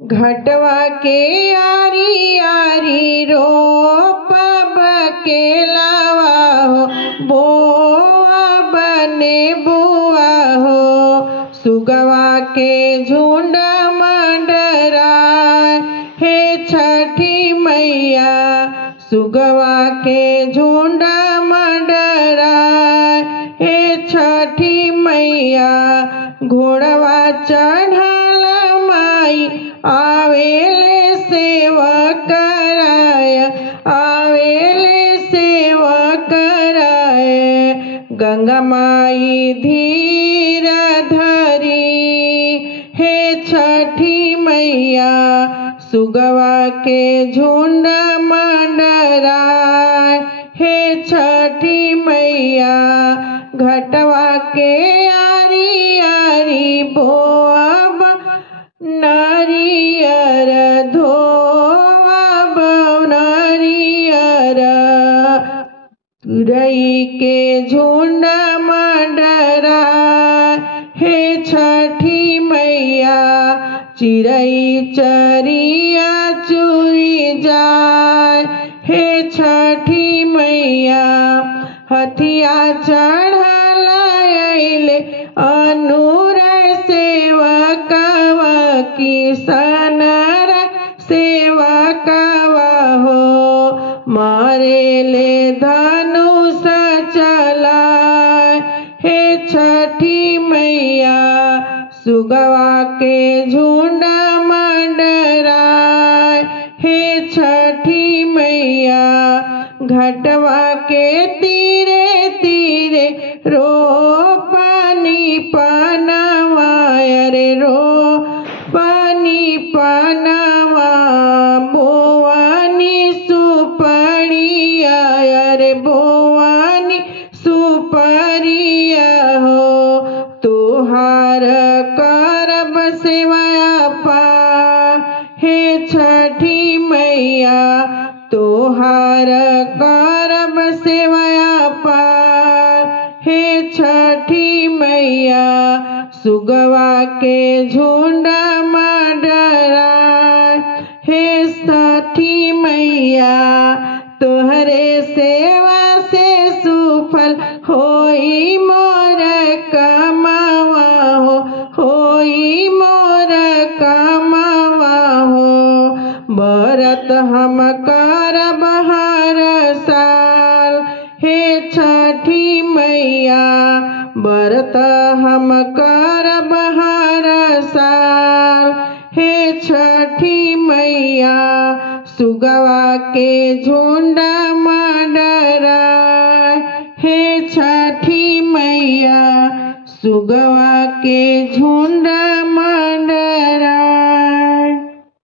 घटवा के यारी यारी रोपब के लावा हो, बोआ बने बुआ हो। सुगवा के झुंड मंडराय हे छठी मैया, सुगवा के झुंड मंडराय हे छठी मैया। घोड़वा चढ़ल माई आवेले सेवा कराय, आवेले सेवा कराय। गंगा माई धीर धरी हे छठी मैया, सुगवा के झुंड मंडराय हे छठी मैया। घटवा के यारी यारी बोअब नारियर धोअब नारियर। तुरई के झुंड मंडराय हे छठी मैया। चिरई चरिया चुरी जाय हे छठी मैया। हथिया चढ़ल अइले अनुर सेवकवा, किसनर सेवकवा हो। मारेले धनुष चलाय हे छठी मैया, सुगवा के झुंड मंडराय हे छठी मैया। घटवा के तीरे तीरे रोपनी पनवा रे रोपनी पनवा। बोवनी सुपड़िया रे बोवनी सुपड़िया हो। तुहार करब सेवा पार हे छठी मैया, तुहार करब सेवा पार हे छठी मैया। सुगवा के झुंड मंडराय हे छठी मैया। तोहरे सेवा से सुफल होई मोर कमावा हो, होई मोर कमावा हो। व्रत हम करब हर साल हे छठी मैया, व्रत हम करब हर साल हे छठी मैया। सुगवा के झुंड मंडराय हे छठी मैया, सुगवा के झुंड मंडराय।